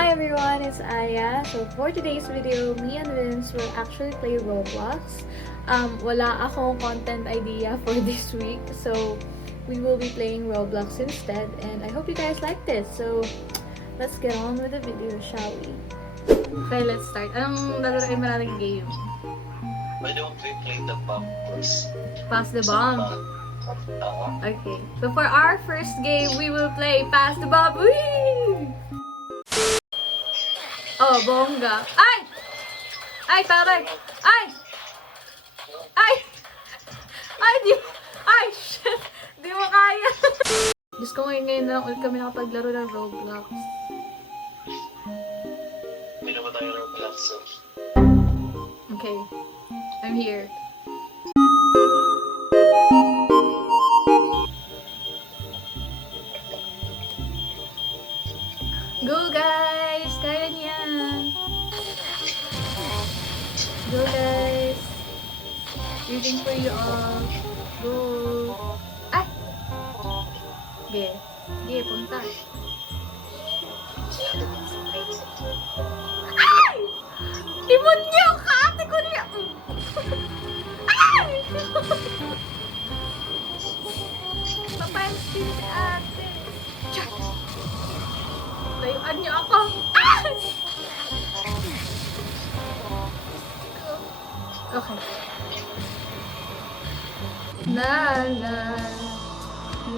Hi everyone, it's Aya. So for today's video, me and Vince will actually play Roblox. Wala akong content idea for this week, so we will be playing Roblox instead. And I hope you guys like this. So let's get on with the video, shall we? Okay, let's start. Anong lalaroin mo nating game? Why don't we play the bomb first? Pass the bomb. Okay. So for our first game, we will play Pass the Bomb. Whee! Oh, bongga. Ay! Ay, taray! Ay! Ay! Ay, ay, shit! Di mo kaya. Diyos ko ngayon na lang ulit kami nakapaglaro ng Roblox. Hindi naman tayo Roblox. Okay. I'm here. Go guys! Kaya niyan! Go guys! Rooting for you all. Go! Ay! Ge. Ge, punta. Ay! Demonyo ka! Ate ko niya! Ay! Papansin si ate. Char! Layuan niyo ako! Ah! Okay. La la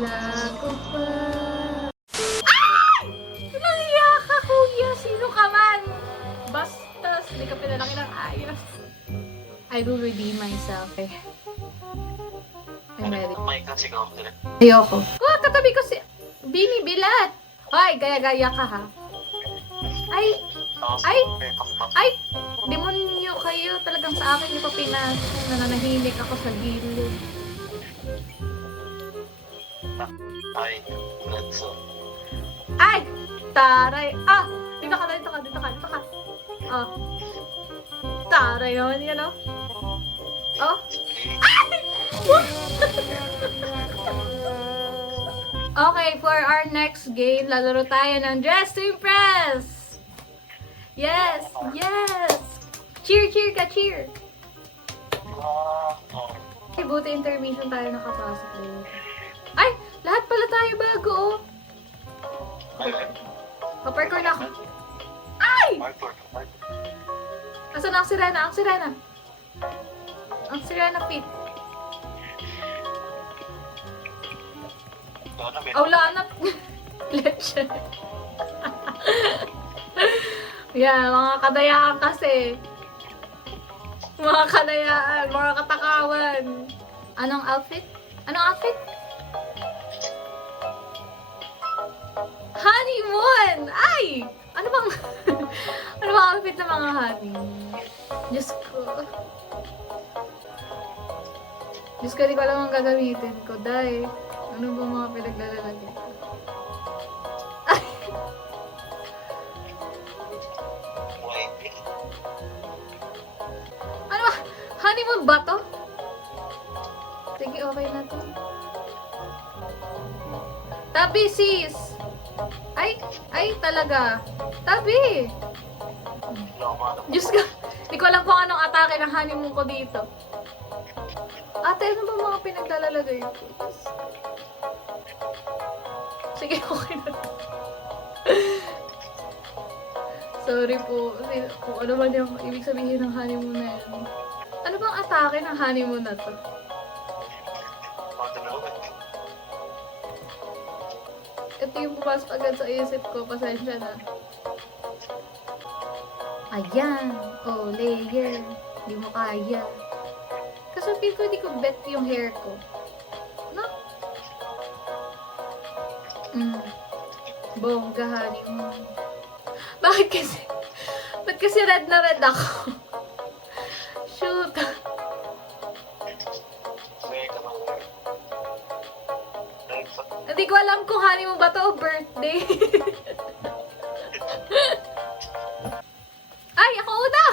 la ko pa. Ay! Nahiya ka, kuya! Sino ka man? Bastos! Hindi ka pinalaki ng ayos. I will redeem myself. I'm ready. May kasi counter. Ayoko. Oh, katabi ko si Bini Bilat! Hoy, gaya-gaya ka ha. Ay! Ay! Ay! Demonyo kayo. Talagang sa akin yung papinasok. Nananahilik ako sa gilid. Ay, let's go. Ay! Taray! Ah! Dito ka, dito ka, dito ka, dito ka. Oh. Taray naman yan, oh. Oh. Ay! Okay, for our next game, lalaro tayo ng Dress to Impress! Yes! Yes! Cheer, cheer ka, cheer! Okay, buti intermission tayo nakapasok dito. Ay! Lahat pala tayo bago, oh! Kaparkour na ako. Ay! Asan ang sirena? Ang sirena! Ang sirena pit. Oh, lanap. Leche. Yeah, mga kadayaan kasi. Mga kadayaan, mga katakawan. Anong outfit? Anong outfit? Honeymoon! Ay! Ano bang ano bang outfit ng mga honeymoon? Diyos ko. Diyos ko, di ko alam ang gagamitin ko. Dahil, ano ba mga pinaglalagay ko? Ano ba? Honeymoon ba to? Sige, okay na to. Tabi, sis! Ay, talaga. Tabi! Diyos ko, di ko alam kung anong atake ng honeymoon ko dito. Ate, ano ba mga pinaglalagay ko? Sige, okay na. Sorry po. Kung ano man yung ibig sabihin ng honeymoon na yan. Ano bang atake ng honeymoon na to? Ito yung pumasok agad sa isip ko. Pasensya na. Ayan. Oh, layer. Di mo kaya. Kasi feel ko di ko bet yung hair ko. No? Bongga honeymoon. Bakit kasi? Ba't kasi red na red ako? Shoot. Hindi ko alam kung honeymoon ba to o birthday. Ay, ako una!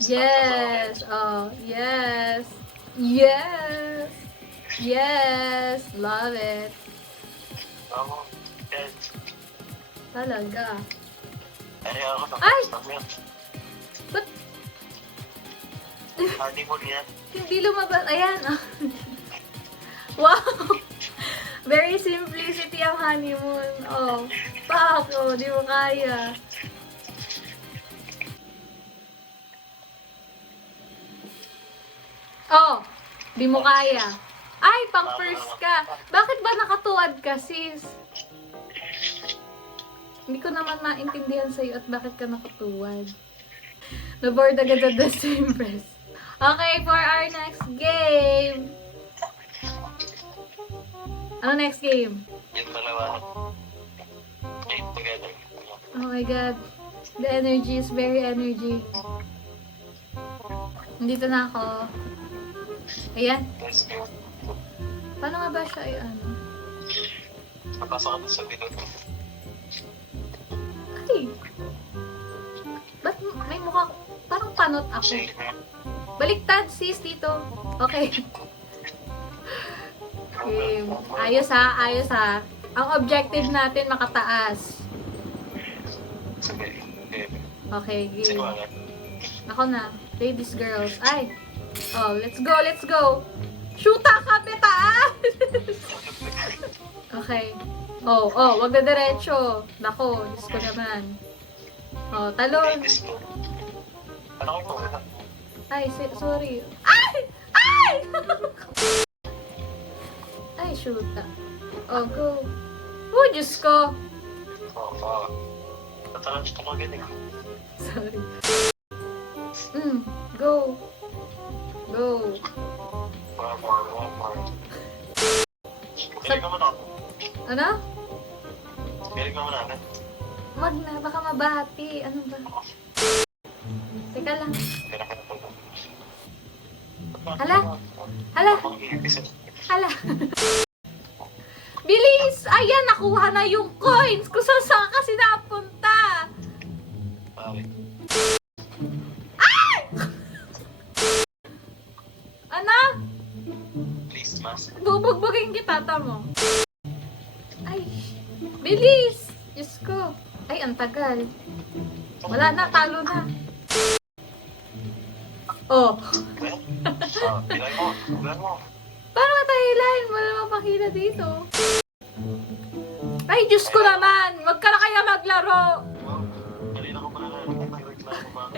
Yes! Oh, yes! Yes! Yes! Love it. Ako. Yes. Talaga. Ano ako sa Ay! first time yan? Ba't Honeymoon yan. hindi lumabas? Ayan. Wow! Very simplicity ang honeymoon. Oh, pak! Oh, di mo kaya. Oh, di mo kaya. Ay, pang first ka. Bakit ba nakatuwad ka, sis? Hindi ko naman maintindihan sa'yo at bakit ka nakatuwad. Na-board agad at the same press. Okay, for our next game. Ano next game? Yung dalawa. Stay together. Oh my god. The energy is very energy. Nandito na ako. Ayan. Let's go. Paano nga ba siya ay ano? Napasok ako sa bilog. Ay! Ba't may mukha ko? Parang panot ako. Shake. Baliktad sis dito. Okay. Okay. Ayos ha, ayos ha. Ang objective natin makataas. Sige. Okay. Okay, Sino game. agad? Ako na. Ladies, girls. Ay! Oh, let's go, let's go! Shoota ka, petaas! Okay. Oh, wag na diretso. Nako, Diyos ko naman. Oh, talon. Ladies ko. Ano ko ito? Ay, sorry. Ay! Ay! Ay, shoota. Oh, go. Oh, Diyos ko. Oo. Tatalan siya ko ganyan. Sorry. Go. Go. One more. Galing naman ako. Ano? Galing naman natin. Wag na, baka mabati. Ano ba? Teka lang. Kailan ka na po. Hala? Hala? Hala. Bilis! Ayan, nakuha na yung coins! Kung saan kasi napunta! Pare. Ano? Please, mas. Bubugbugin kita, tamo. Ay, bilis! Diyos ko. Ay, ang tagal. Wala na, talo na. Oh. Bilang mo. Paano ka tayo hilahin? Wala mapakita dito. Ay, Diyos ko naman! Wag ka na kaya maglaro! Kanina ko pala nagreklamo ba?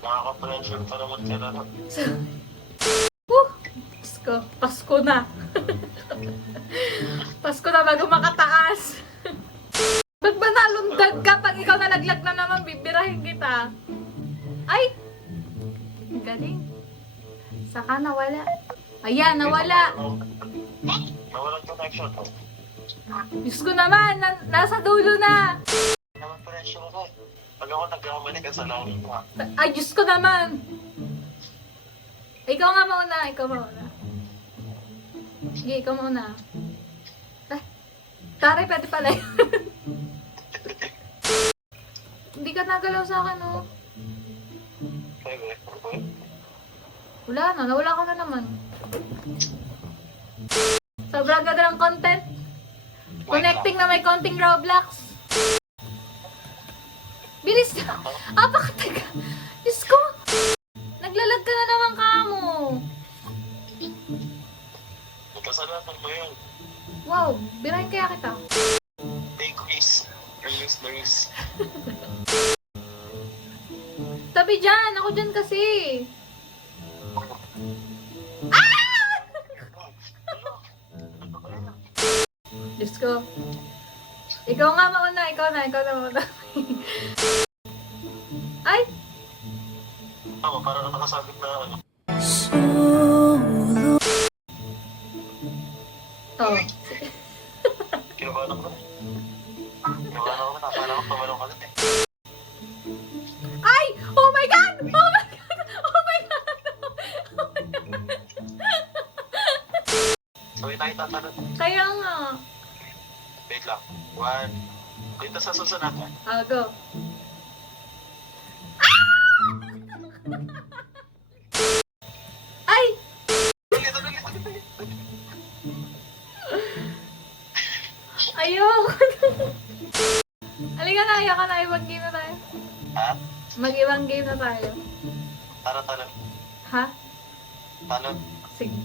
Nakaka-pressure pa naman ka na. Diyos ko, Pasko na. Pasko na bago makataas. Ba't ba nalundag ka? Pag ikaw nalaglag na naman, bibirahin kita. Ay! Ang galing. Saka nawala. Ayan, nawala. Nawalan connection ko. Diyos ko naman, nasa dulo na. Naman pressure ako. Pag ako nagkamali ka sa langit mo. Ay, Diyos ko naman. Ikaw nga mauna, ikaw mauna. Sige, ikaw mauna. Eh, tari, pwede pala yun. Hindi ka nagalaw sa akin, oh. Wala na, nawala ka na naman. Sobrang ganda ng content. Connecting na may konting Roblox. Bilis na. Apakataga. Diyos ko. Naglalag ka na naman kamo. Kasalanan mo yun. Wow, birahin kaya kita. Take risk. Release. Tabi dyan, ako dyan kasi. Diyos ko. Ikaw nga mauna, ikaw na mauna. Ay! Ako, parang nakasabit na ano. Oh. Kinabahan ako. Nakala ko tumalong ka din eh. Ay! Oh my God! Oh my God! Oh my God! Oh my God! Sabay tayo tatanong. Kaya nga. Wait lang. One. Dito sa susunod. I'll go. Ay! Dali. mag-game na tayo. Ha? Mag-ibang game na tayo. Talo. Ha? Talo. Sige.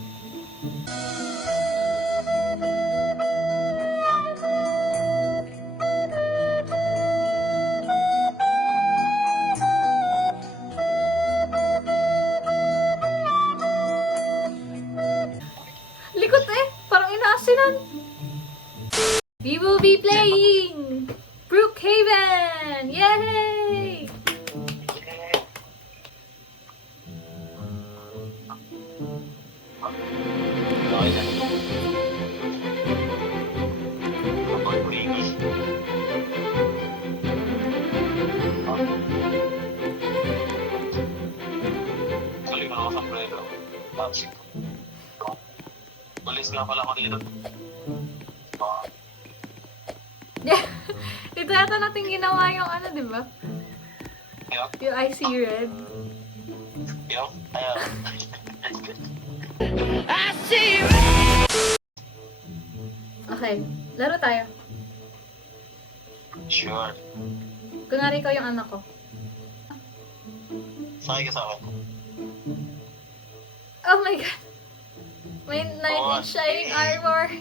Likot eh! Parang inaasinan! We will be playing Brookhaven! Yay! Okay na. Kapag Queenie. Tuloy ko na ako sa prelo. Papsik. Pulis nga pala ako dito. Dito yata natin ginawa yung ano, di ba? Yup. Yung I see red. Yup. Ayaw. Okay, laro tayo. Sure. Kunwari ikaw yung anak ko. Sakay ka sa akin. Oh my god! May knight in shining armor.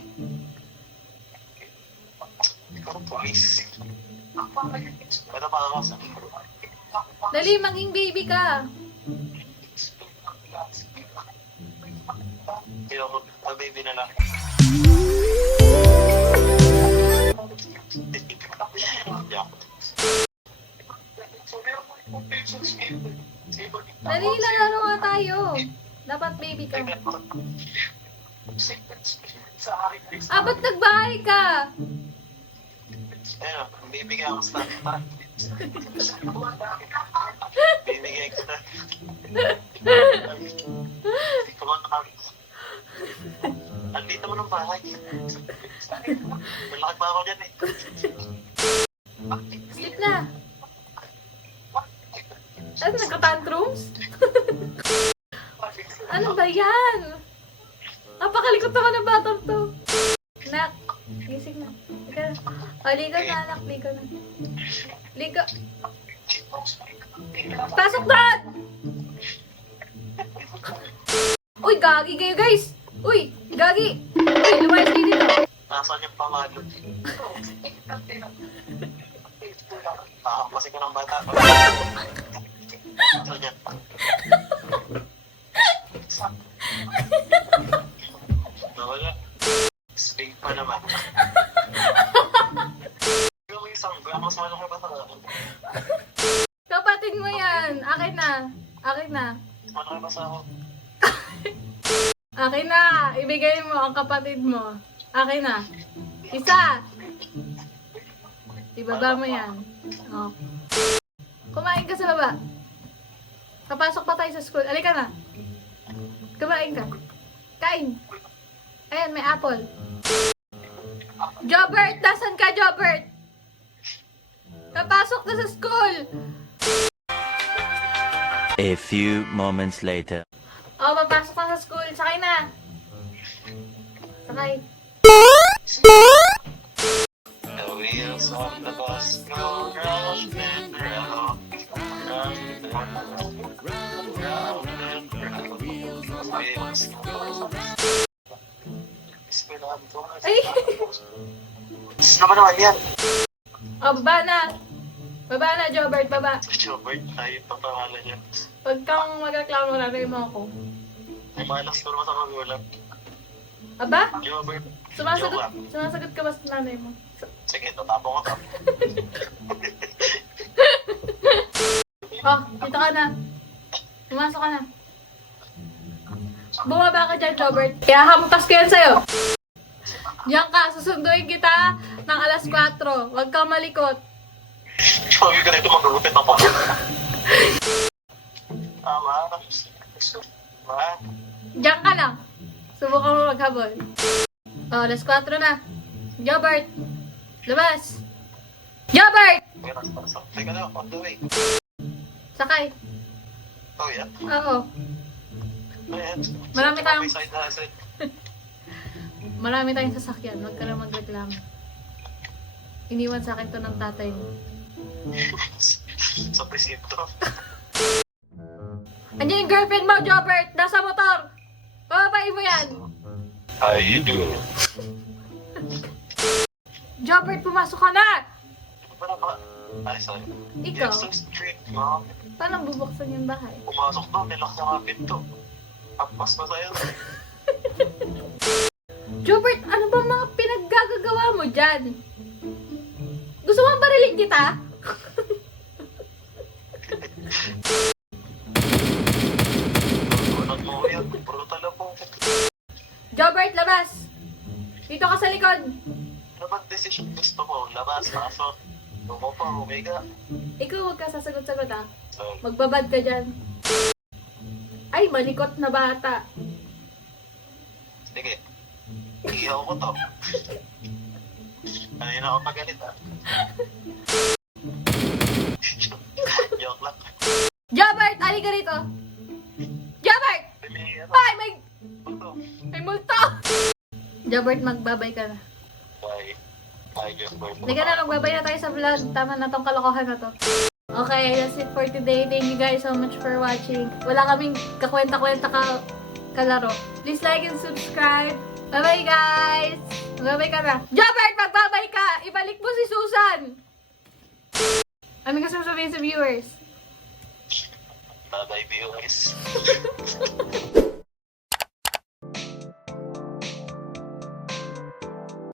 Ikaw pulis. Ito pa ako sa... Dali, maging baby ka. Hindi ako, baby na lang. Yeah. Dali, laro nga tayo. Dapat baby ka. Ah, ba't nagbahay ka? Ayun, bibigyan ako sa tayo. Bibigyan kita. Come on, kami. Andito mo ng bahay. Malaki pa ako dyan eh. Sleep na. Ano, nagka-tantrums? Ano ba yan? Napakalikot naman ng batang to. Nak, gising na. Liga na. O, liga na, anak. Liga na. Liga. Pasok doon! Uy, gagi kayo, guys! Uy, gagi! Uy, lumayas kayo dito. Nasaan yung pamalo? Kasi ko ng bata ko. Ito niyan. Nawala. Speak pa naman. Yung isang ba? Mas malaki ba sa akin? Kapatid mo yan. Akin na. Akin na. Mas malaki ba sa akin? Akin na. Ibigay mo ang kapatid mo. Akin na. Isa. Ibaba mo yan. Oh. Kumain ka sa baba. Papasok pa tayo sa school. Alika na. Kumain ka. Kain. Ayan, may apple. Jobert! Nasaan ka, Jobert? Papasok na sa school! A few moments later. Oh, papasok na sa school. Sakay na. Sakay. The wheels on the bus go round and round. Round and round. Round and round. Wheels go round. Esperahan ko. Ay! Ano ba naman yan? Oh, baba na. Baba na, Jobert. Baba. Jobert, tayo pa pangalan yan. Pag kang magreklamo, nanay mo ako. Ay, malas ko naman sa magulang. Aba? Jobert. Sumasagot ka ba sa nanay mo? Sige, tatapong ko to. Oh, dito ka na. Pumasok ka na. Bumaba ka dyan, Jobert. Kaya hampas ko yan sa'yo. Diyan ka, susunduin kita ng alas 4. Huwag kang malikot. Sabi ko na ito, magugupit ako. Tama. Ba? Diyan ka lang. Subukan mo maghabol. Oh, alas 4 na. Jobert! Labas! Jobert! Teka na, on the way. Sakay. Oh, yeah? Oo. Ayan. Marami tayong- May side hustle. Marami tayong sasakyan. Huwag ka na magreklamo. Iniwan sa akin to ng tatay mo. Sa presinto. Andiyan yung girlfriend mo, Jobert! Nasa motor! Pababain mo yan! How you doing? Jobert, pumasok ka na! Para ba? Ay, sorry. Ikaw? You're so strict, mom. Paano bubuksan yung bahay? Pumasok daw, nilak sa mga pinto. Tapos na sa'yo. Jobert, ano ba mga pinaggagawa mo dyan? Gusto mo barilin kita? Ano mo yan? Brutal na po. Jobert, labas! Dito ka sa likod! Ano bang decision gusto mo? Labas, pasok. Tumo pa, Omega. Ikaw huwag ka sasagot-sagot ah. So, Magbabad ka dyan. Ay, malikot na bata. sige. Iyaw ko to. Ano yun ako pagalit ah? Joke lang. Jobert, ali ka rito! Jobert! Bili, ano? Ay, may Ito. multo! Jobert, magbabay ka na. Bye. Bye, just boy. Halika na, magbabay na tayo sa vlog. Tama na tong kalokohan na to. Okay, that's it for today. Thank you guys so much for watching. Wala kaming kakwenta-kwenta kalaro. Please like and subscribe. Bye-bye guys! Magbabay ka na. Jobert, magbabay ka! Ibalik mo si Susan! Ano gusto mo sabihin sa viewers? Bye-bye, viewers.